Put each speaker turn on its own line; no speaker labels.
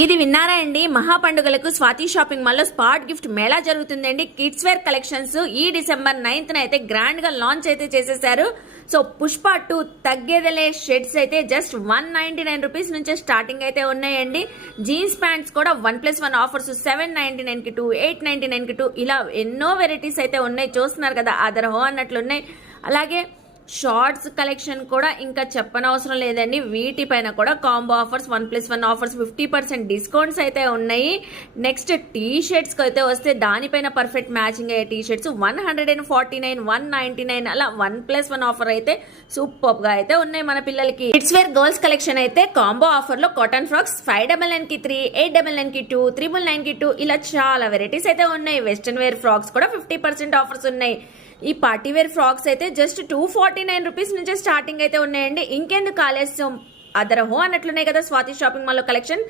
ఇది విన్నారా అండి? మహా పండుగలకు స్వాతి షాపింగ్ మాల్లో స్పాట్ గిఫ్ట్ మేళా జరుగుతుందండి. కిడ్స్ వేర్ కలెక్షన్స్ ఈ డిసెంబర్ నైన్త్ అయితే గ్రాండ్గా లాంచ్ అయితే చేసేసారు సో పుష్ప టూ తగ్గేదలే షెడ్స్ అయితే just one ninety nine rupees నుంచే స్టార్టింగ్ అయితే ఉన్నాయండి. జీన్స్ ప్యాంట్స్ కూడా one plus one offers seven ninety నైన్కి టూ ఎయిట్ నైన్టీ నైన్కి టూ ఇలా ఎన్నో వెరైటీస్ అయితే ఉన్నాయి. చూస్తున్నారు కదా అదర్హో అన్నట్లున్నాయి. అలాగే షార్ట్స్ కలెక్షన్ కూడా ఇంకా చెప్పనవసరం లేదండి. వీటిపైన కూడా combo offers one plus one offers fifty percent discounts అయితే ఉన్నాయి. నెక్స్ట్ టీ షర్ట్స్కి అయితే వస్తే దానిపైన పర్ఫెక్ట్ మ్యాచింగ్ అయ్యే T shirts one hundred and forty nine one ninety nine అలా వన్ ప్లస్ వన్ ఆఫర్ అయితే సూపర్గా అయితే ఉన్నాయి మన పిల్లలకి. కిడ్స్ వేర్ గర్ల్స్ కలెక్షన్ అయితే కాంబో ఆఫర్లో కాటన్ ఫ్రాక్స్ ఫైవ్ డబల్ నైన్కి త్రీ ఎయిట్ డబల్ నైన్కి టూ త్రిబుల్ నైన్కి టూ ఇలా చాలా వెరైటీస్ అయితే ఉన్నాయి. వెస్ట్రన్ వేర్ ఫ్రాక్స్ కూడా ఫిఫ్టీ పర్సెంట్ ఆఫర్స్ ఉన్నాయి. ఈ పార్టీ వేర్ ఫ్రాక్స్ అయితే just two forty nine rupees నుంచే స్టార్టింగ్ అయితే ఉన్నాయండి. ఇంకెందుకు ఆలస్యం? అదరహో అన్నట్లున్నాయి కదా స్వాతి షాపింగ్ మాల్ కలెక్షన్.